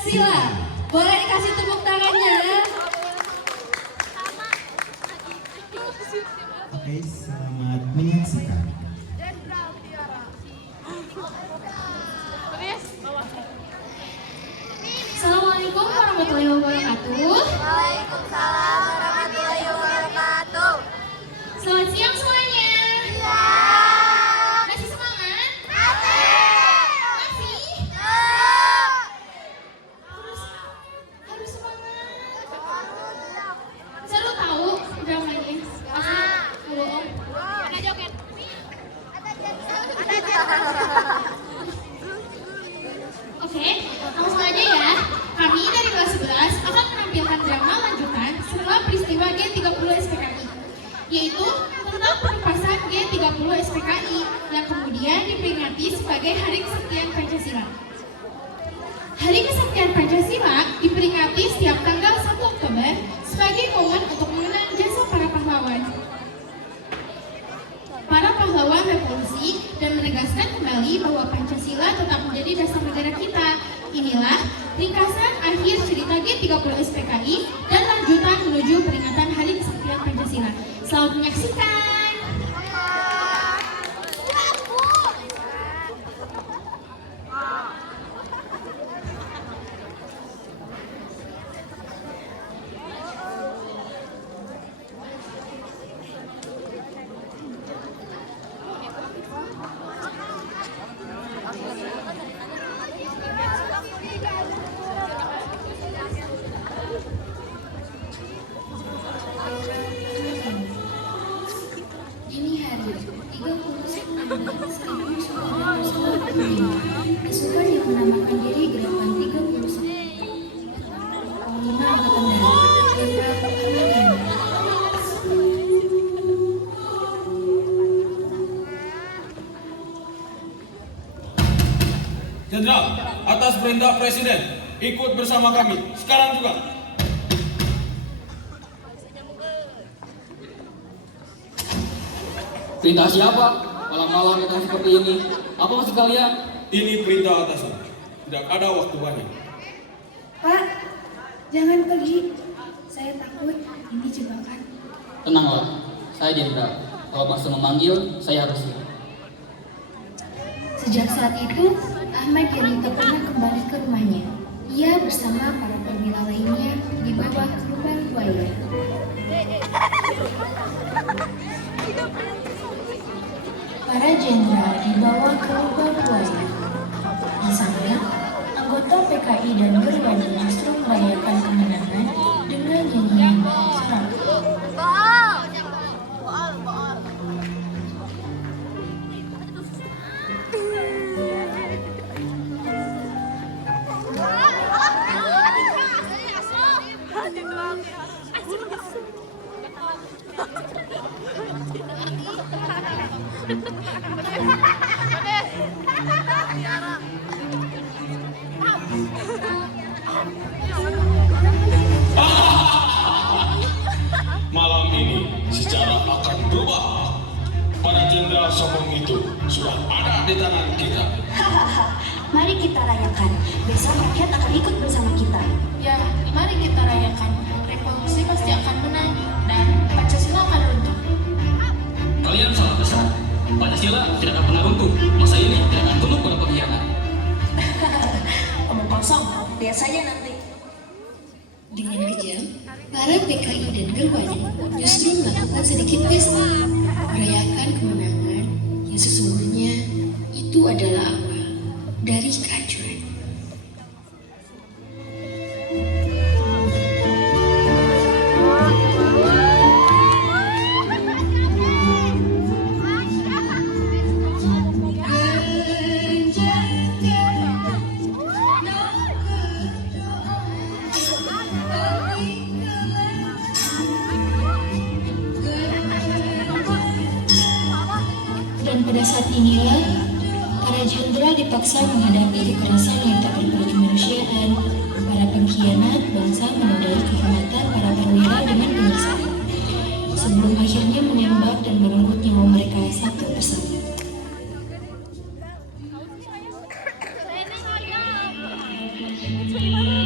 Sila, boleh dikasih tepuk tangannya? Oke, selamat menyaksikan. Assalamualaikum warahmatullahi wabarakatuh. Waalaikumsalam warahmatullahi wabarakatuh. Selamat siang semuanya. Ya. Masih semangat? Masih? Terus harus semangat. Seru tahu dramanya. Pasti bohong. Ada joget. Oke, langsung aja ya. Kami dari kelas 11 akan menampilkan drama lanjutan setelah peristiwa G30 SPKI, yaitu tentang penumpasan G30 SPKI yang kemudian diperingati sebagai Hari Kesaktian Pancasila. Hari Kesaktian Pancasila diperingati setiap tanggal 1 Oktober sebagai momen untuk mengenang jasa para pahlawan. Para pahlawan revolusi dan menegaskan kembali bahwa Pancasila tetap menjadi dasar negara kita. Inilah ringkasan akhir cerita G30 SPKI dan lanjutan menuju peringatan Hari Kesaktian Pancasila. Selamat menyaksikan. Dini hari 30 pasukan yang menamakan diri Gerakan 30 Panglima Angkatan Darat Jenderal Pertahanan. Jenderal, atas perintah Presiden, ikut bersama kami sekarang juga. Perintah siapa? Malam-malam datang seperti ini. Apa maksud kalian? Ini perintah atasan. Tidak ada waktu banyak. Pak, jangan pergi. Saya takut ini jebakan. Tenanglah, saya jenderal. Kalau Master memanggil, saya harus siap. Sejak saat itu, Ahmad Yani tak pernah kembali ke rumahnya. Ia bersama para perwira lainnya dibawa ke rumah buaya. Para jenderal dibawa ke lubang buaya. Di sana, anggota PKI dan Gerwani justru merayakan kemenangan dengan nyanyian seram. Malam ini sejarah akan berubah. Para jenderal sombong itu sudah ada di tangan kita. Mari kita rayakan. Besok rakyat akan ikut bersama kita. Ya, mari kita rayakan. Revolusi pasti akan menang dan Pancasila akan runtuh. Kalian salah besar. Pancasila tidak akan pernah runtuh. Masa ini tidak akan tunduk pada pengkhianat. Omong kosong, lihat saja nanti. Dengan kejam, para PKI dan Gerwani justru melakukan sedikit pesta, merayakan kemenangan yang sesungguhnya itu adalah awal dari kehancuran. Dan pada saat inilah, para jenderal dipaksa menghadapi kekerasan yang tak berbuat kemanusiaan. Para pengkhianat bangsa menodai kehormatan para perwira dengan penyiksaan, sebelum akhirnya menembak dan merenggut nyawa mereka satu persatu. Terima kasih.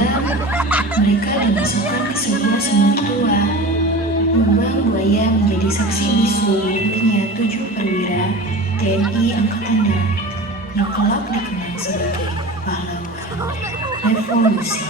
malam, mereka dimasukkan ke sebuah sumur tua. Lubang Buaya menjadi saksi bisu matinya 7 perwira TNI Angkatan Darat yang kelak dikenal sebagai pahlawan revolusi.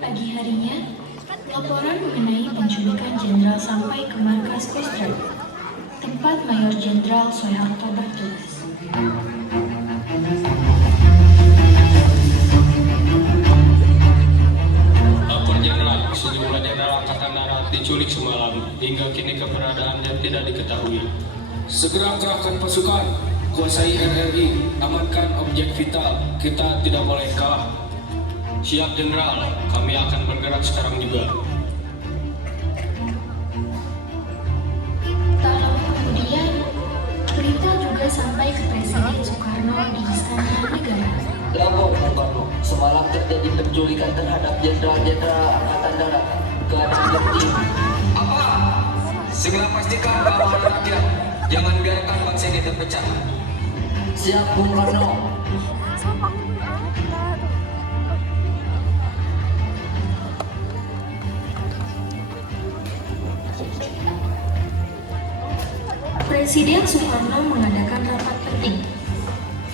Pagi harinya, laporan mengenai penculikan jenderal sampai ke markas Coast Guard, tempat Mayor Jenderal Soeharto bertugas. Lapor Jenderal, sejumlah jenderal Angkatan Darat diculik semalam, hingga kini keberadaannya tidak diketahui. Segera kerahkan pasukan, kuasai RRI, amankan objek vital, kita tidak boleh kalah. Siap Jenderal, kami akan bergerak sekarang juga. Tak lama kemudian, berita juga sampai ke Presiden Soekarno di Istana Negara. Lapor Bung Karno, semalam terjadi penculikan terhadap jenderal-jenderal Angkatan Darat ke Cianjur. Apa? Segera pastikan keamanan rakyat. Jangan biarkan bangsa ini terpecah. Siap Bung Karno. Presiden Soekarno mengadakan rapat penting.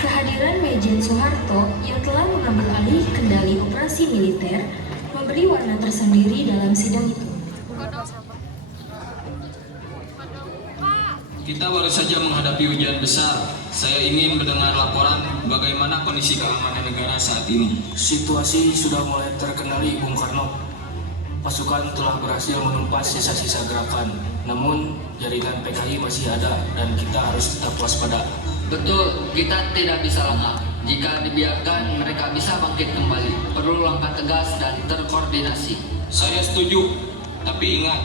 Kehadiran Majen Soeharto yang telah mengambil alih kendali operasi militer memberi warna tersendiri dalam sidang itu. Kita baru saja menghadapi ujian besar. Saya ingin mendengar laporan bagaimana kondisi keamanan negara saat ini. Situasi sudah mulai terkendali Bung Karno. Pasukan telah berhasil menumpas sisa-sisa gerakan. Namun jaringan PKI masih ada dan kita harus tetap waspada. Betul, kita tidak bisa lengah. Jika dibiarkan, mereka bisa bangkit kembali. Perlu langkah tegas dan terkoordinasi. Saya setuju, tapi ingat,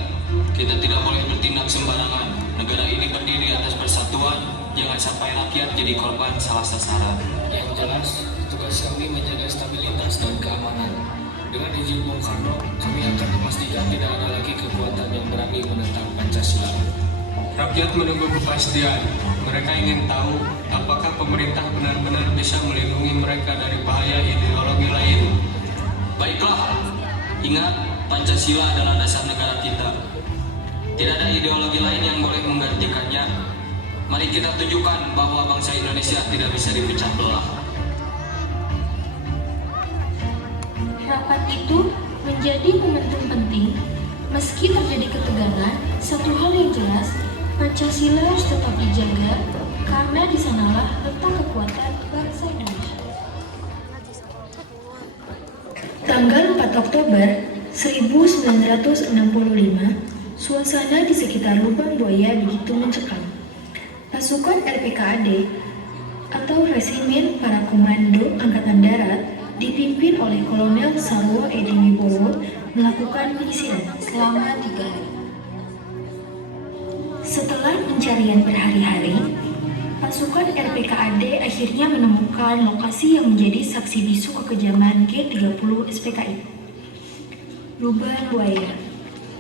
kita tidak boleh bertindak sembarangan. Negara ini berdiri atas persatuan, jangan sampai rakyat jadi korban salah sasaran. Yang jelas, tugas kami menjaga stabilitas dan keamanan. Dengan izin Bung Karno, kami akan memastikan tidak ada lagi kekuatan yang berani menentang Pancasila. Rakyat menunggu kepastian. Mereka ingin tahu apakah pemerintah benar-benar bisa melindungi mereka dari bahaya ideologi lain. Baiklah, ingat Pancasila adalah dasar negara kita. Tidak ada ideologi lain yang boleh menggantikannya. Mari kita tunjukkan bahwa bangsa Indonesia tidak bisa dipecah belah. Rapat itu menjadi momentum penting. Meski terjadi ketegangan, satu hal yang jelas, Pancasila harus tetap dijaga karena di sanalah letak kekuatan bangsa Indonesia. Tanggal 4 Oktober 1965, suasana di sekitar Lubang Buaya begitu mencekam. Pasukan RPKAD atau Resimen Para Komando Angkatan Darat dipimpin oleh Kolonel Sarwo Edi Wibowo melakukan penyisiran selama 3 hari. Setelah pencarian berhari-hari, pasukan RPKAD akhirnya menemukan lokasi yang menjadi saksi bisu kekejaman G30 SPKI. Lubang Buaya.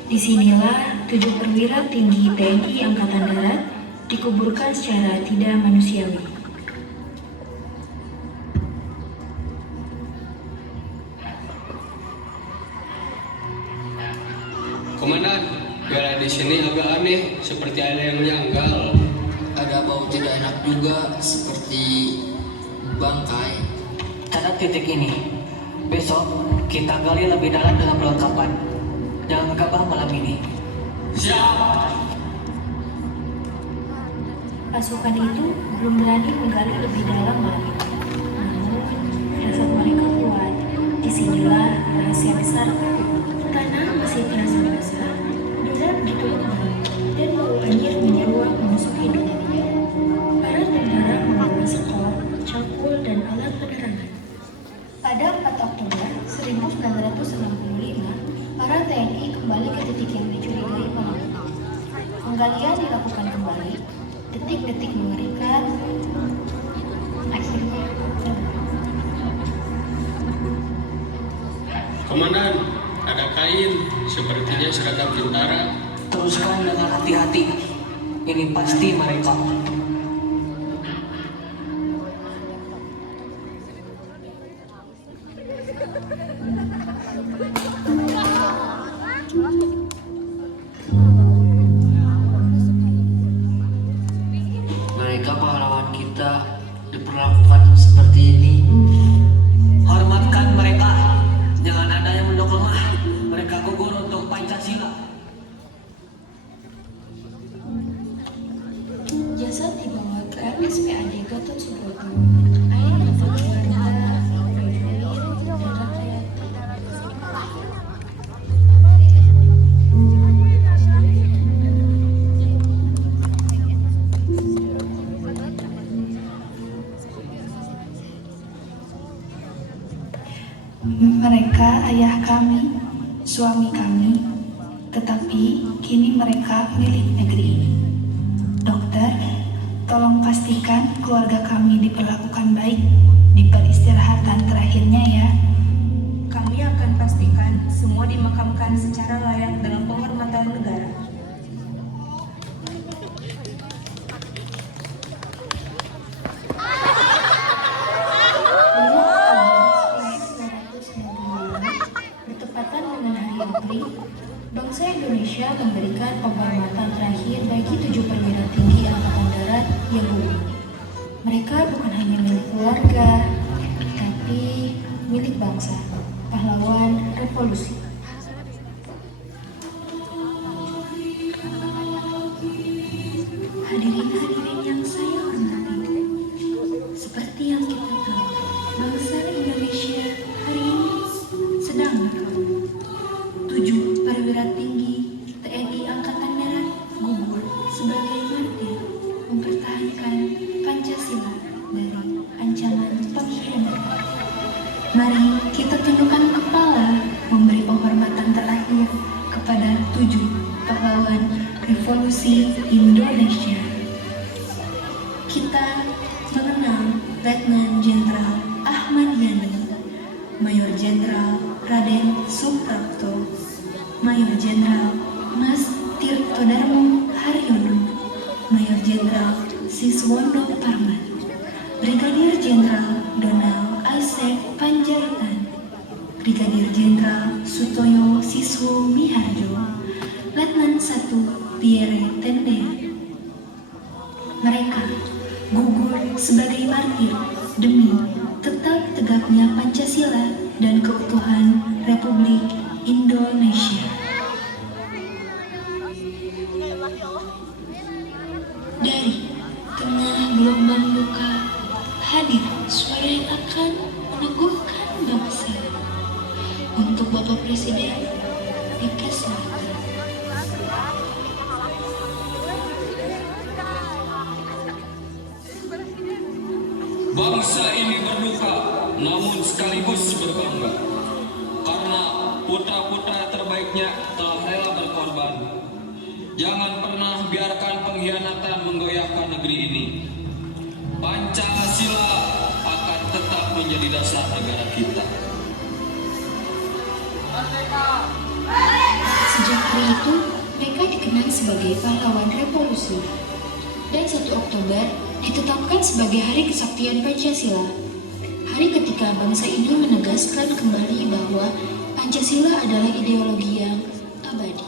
Disinilah 7 perwira tinggi TNI Angkatan Darat dikuburkan secara tidak manusiawi. Komandan, piala di sini agak aneh, seperti ada yang janggal. Ada bau tidak enak juga, seperti bangkai. Catat titik ini. Besok kita gali lebih dalam dengan perlengkapan. Jangan gegabah malam ini. Siap! Pasukan itu belum berani menggali lebih dalam malam itu. Namun, firasat mereka kuat. Disinilah rahasia besar. Tanah masih terasa basah, udara begitu lembab, dan bau anjir menyeruak memasuki dunianya. Para tentara membawa skop, cangkul, dan alat penerangan. Pada 4 Oktober 1965, para TNI kembali ke titik yang dicurigai malam itu. Penggalian dilakukan kembali. Detik detik-detik mengerikan akhirnya. Komandan, ada kain, sepertinya seragam tentara. Teruskan dengan hati-hati. Ini pasti mereka. Mereka pahlawan kita diperlakukan seperti ini. Hormatkan mereka. Jangan ada yang mendukung lemah. Mereka gugur untuk Pancasila. Jasad dibawa ke RSPAD Gatot Subroto. Air mata keluarga, prajurit, dan rakyat. Mereka ayah kami, suami kami, tetapi kini mereka milik negeri ini. Dokter, tolong pastikan keluarga kami diperlakukan baik di peristirahatan terakhirnya ya. Kami akan pastikan semua dimakamkan secara layak dengan penghormatan negara. Bertepatan dengan Hari Abri, bangsa Indonesia memberikan penghormatan terakhir bagi 7 perwira tinggi Angkatan Darat yang gugur. Mereka bukan hanya milik keluarga, tapi milik bangsa, pahlawan revolusi. Hadirin-hadirin yang saya hormati, seperti yang kita tahu, bangsa Indonesia hari ini sedang berkorban. 7 perwira tinggi TNI Angkatan Darat gugur sebagai martir mempertahankan Pancasila dari ancaman pengkhianatan. Mari kita tundukkan kepala memberi penghormatan terakhir kepada 7 pahlawan revolusi Indonesia. Kita mengenal Letnan Jenderal Ahmad Yani, Mayor Jenderal Raden Suprapto, Mayor Jenderal Mas Tirtodarmo Haryono, Mayor Jenderal Siswondo Parman, Brigadir Jenderal Donald Isaac Panjaitan, Brigadir Jenderal Sutoyo Siswo Miharjo, Letnan 1 Pierre Tendea. Mereka gugur sebagai martir demi tetap tegaknya Pancasila dan keutuhan Republik Indonesia. Dari tengah gelombang duka, hadir suara yang akan meneguhkan bangsa. Untuk Bapak Presiden, dipersilakan. Bangsa ini berduka, namun sekaligus berbangga. Karena putra-putra terbaiknya telah rela berkorban. Jangan pernah biarkan pengkhianatan menggoyahkan negeri ini. Pancasila akan tetap menjadi dasar negara kita. Sejak hari itu, mereka dikenal sebagai pahlawan revolusi. Dan 1 Oktober ditetapkan sebagai Hari Kesaktian Pancasila. Hari ketika bangsa ini menegaskan kembali bahwa Pancasila adalah ideologi yang abadi.